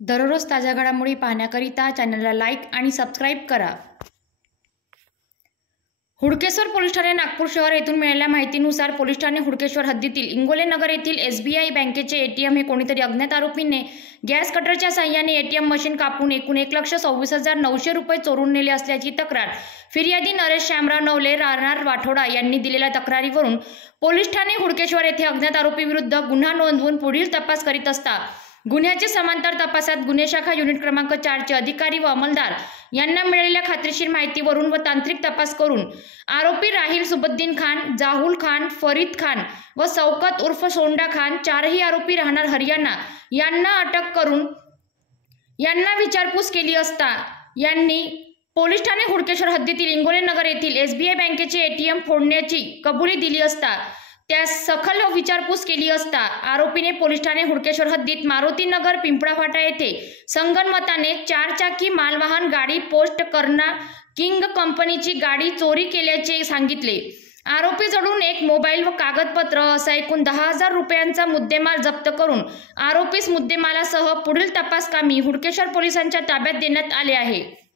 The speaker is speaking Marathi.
दररोज ताज्या घडामोडी पाहण्याकरिता चॅनलला लाईक आणि सबस्क्राईब करा। हुडकेश्वर पोलीस ठाणे नागपूर शहर येथून मिळालेल्या माहितीनुसार पोलीस ठाणे हुडकेश्वर हद्दीतील इंगोले नगर येथील SBI बँकेचे ATM हे कोणीतरी अज्ञात आरोपीने गॅस कटरच्या साहाय्याने ATM मशीन कापून एकूण 1,26,900 रुपये चोरून नेले असल्याची तक्रार फिर्यादी नरेश श्यामराव नवले राहणार वाठोडा यांनी दिलेल्या तक्रारीवरून पोलीस ठाणे हुडकेश्वर येथे अज्ञात आरोपी विरुद्ध गुन्हा नोंदवून पुढील तपास करीत असता गुन्ह्याचे समांतर तपासात गुन्हे शाखा युनिट क्रमांक 4 चे अधिकारी व अंमलदार यांना मिळालेल्या खात्रीशीर माहितीवरून व तांत्रिक तपास करून आरोपी राहिल सुबुद्दीन खान, जाहुल खान, फरीद खान व शौकत उर्फ सोंडा खान चारही आरोपी राहणार हरियाणा यांना अटक करून यांना विचारपूस केली असता यांनी पोलीस ठाणे हुडकेश्वर हद्दीतील इंगोले नगर येथील SBI बँकेचे ATM फोडण्याची कबुली दिली असता त्यास सखोल विचारपूस केली असता आरोपीने पोलीस ठाणे हुडकेश्वर हद्दीत मारुती नगर पिंपळा फाटा येथे संगनमताने 4 चाकी मालवाहन गाडी पोस्ट करना किंग कंपनीची गाडी चोरी केल्याचे सांगितले। आरोपीजकडून एक मोबाईल व कागदपत्र असा एकूण 10,000 रुपयांचा मुद्देमाल जप्त करून आरोपीस मुद्देमालासह पुढील तपास कामी हुडकेश्वर पोलिसांच्या ताब्यात देण्यात आले आहे।